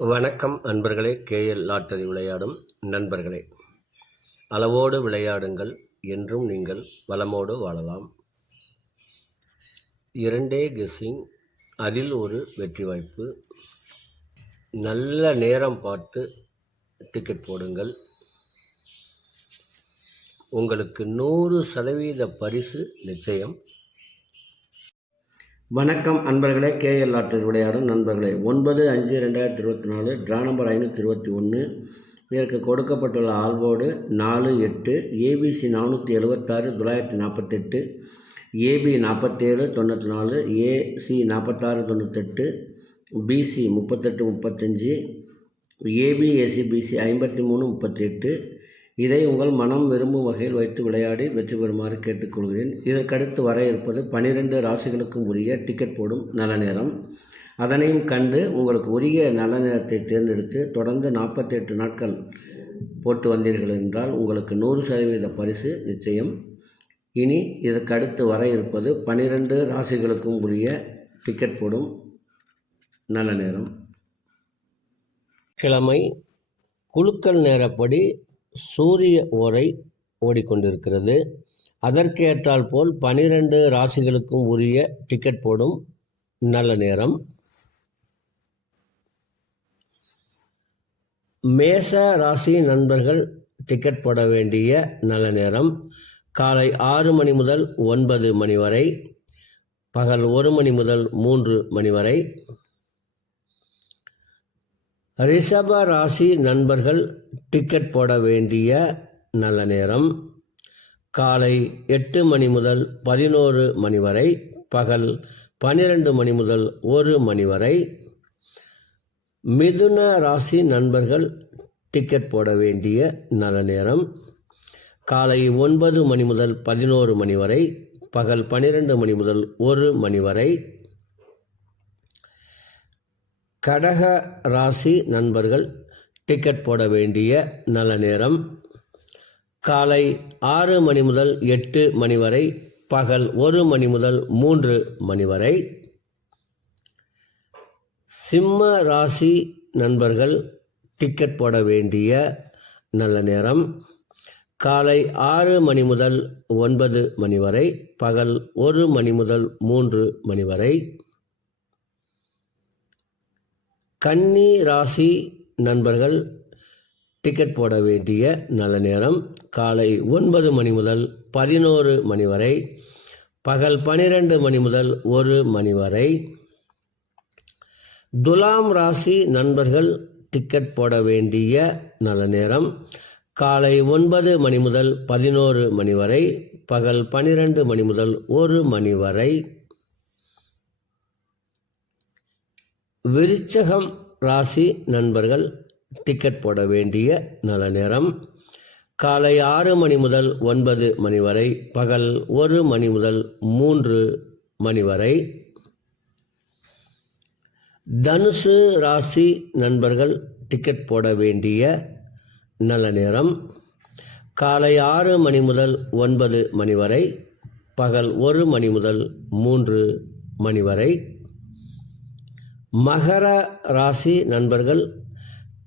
வணக்கம் அன்பர்களே. KL lottery விளையாடும் நண்பர்களே, அளவோடு விளையாடுங்கள், என்றும் நீங்கள் வளமோடு வாழலாம். 2 கெஸ்ஸிங், அதில் ஒரு வெற்றி வாய்ப்பு. நல்ல நேரம் பார்த்து டிக்கெட் போடுங்கள். உங்களுக்கு 100% பரிசு நிச்சயம். வணக்கம் அன்பர்களே. கேஎல் லாட்டரி விளையாடும் நண்பர்களே, 9/5/2024 ட்ரா நம்பர் 521. இதற்கு கொடுக்கப்பட்டுள்ள ஆல்போர்டு 48, ABC 476 948, AB 47 94, AC 46 98, BC 38 35, AB AC BC 53 38. இதை உங்கள் மனம் விரும்பும் வகையில் வைத்து விளையாடி வெற்றி பெறுமாறு கேட்டுக்கொள்கிறேன். இதற்கடுத்து வர இருப்பது 12 ராசிகளுக்கும் உரிய டிக்கெட் போடும் நல்ல நேரம். அதனையும் கண்டு உங்களுக்கு உரிய நல்ல நேரத்தை தேர்ந்தெடுத்து தொடர்ந்து 48 நாட்கள் போட்டு வந்தீர்கள் என்றால் உங்களுக்கு 100% பரிசு நிச்சயம். இனி இதற்கடுத்து வர இருப்பது 12 ராசிகளுக்கும் உரிய டிக்கெட் போடும் நல்ல நேரம். கிழமை குலுக்கல் நேரப்படி சூரிய ஓரை ஓடிக்கொண்டிருக்கிறது. அதற்கேற்றால் போல் 12 ராசிகளுக்கும் உரிய டிக்கெட் போடும் நல்ல நேரம். மேச ராசி நண்பர்கள் டிக்கெட் போட வேண்டிய நல்ல நேரம் காலை 6 மணி முதல் 9 மணி வரை, பகல் 1 மணி முதல் 3 மணி வரை. ரிஷப ராசி நண்பர்கள் டிக்கெட் போட வேண்டிய நல்ல நேரம் காலை 8 மணி முதல் 11 மணி வரை, பகல் 12 மணி முதல் 1 மணி வரை. மிதுன ராசி நண்பர்கள் டிக்கெட் போட வேண்டிய நல்ல நேரம் காலை 9 மணி முதல் 11 மணி வரை, பகல் 12 மணி முதல் 1 மணி வரை. கடக ராசி நண்பர்கள் டிக்கெட் போட வேண்டிய நல்ல நேரம் காலை 6 மணி முதல் 8 மணி வரை, பகல் 1 மணி முதல் 3 மணி வரை. சிம்ம ராசி நண்பர்கள் டிக்கெட் போட வேண்டிய நல்ல நேரம் காலை 6 மணி முதல் 9 மணி வரை, பகல் 1 மணி முதல் 3 மணி வரை. கன்னி ராசி நண்பர்கள் டிக்கெட் போட வேண்டிய நல்ல நேரம் காலை 9 மணி முதல் 11 மணி வரை, பகல் 12 மணி முதல் 1 மணி வரை. துலாம் ராசி நண்பர்கள் டிக்கெட் போட வேண்டிய நல்ல நேரம் காலை 9 மணி முதல் 11 மணி வரை, பகல் 12 மணி முதல் 1 மணி வரை. விருச்சகம் ராசி நண்பர்கள் டிக்கெட் போட வேண்டிய நல்ல நேரம் காலை 6 மணி முதல் 9 மணி வரை, பகல் 1 மணி முதல் 3 மணி வரை. தனுசு ராசி நண்பர்கள் டிக்கெட் போட வேண்டிய நல்ல நேரம் காலை 6 மணி முதல் 9 மணி வரை, பகல் 1 மணி முதல் 3 மணி வரை. மகர ராசி நண்பர்கள்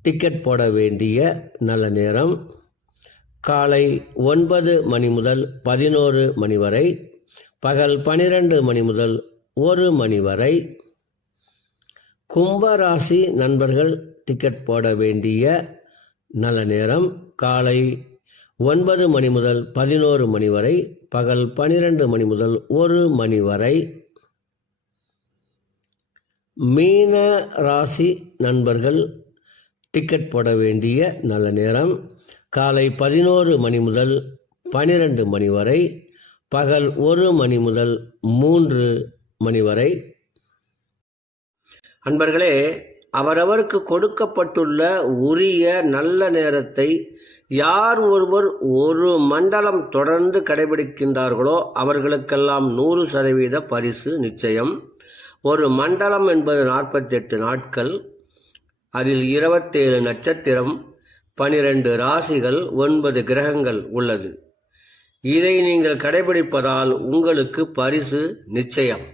டிக்கெட் போட வேண்டிய நல்ல நேரம் காலை 9 மணி முதல் 11 மணி வரை, பகல் 12 மணி முதல் 1 மணி வரை. கும்ப ராசி நண்பர்கள் டிக்கெட் போட வேண்டிய நல்ல நேரம் காலை 9 மணி முதல் 11 மணி வரை, பகல் 12 மணி முதல் 1 மணி வரை. மீன ராசி நண்பர்கள் டிக்கெட் போட வேண்டிய நல்ல நேரம் காலை 11 மணி முதல் 12 மணி வரை, பகல் 1 மணி முதல் 3 மணி வரை. அன்பர்களே, அவரவருக்கு கொடுக்கப்பட்டுள்ள உரிய நல்ல நேரத்தை யார் ஒருவர் ஒரு மண்டலம் தொடர்ந்து கடைபிடிக்கின்றார்களோ அவர்களுக்கெல்லாம் 100% பரிசு நிச்சயம். ஒரு மண்டலம் என்பது 48 நாட்கள். அதில் 27 நட்சத்திரம், 12 ராசிகள், 9 கிரகங்கள் உள்ளது. இதை நீங்கள் கடைபிடிப்பதால் உங்களுக்கு பரிசு நிச்சயம்.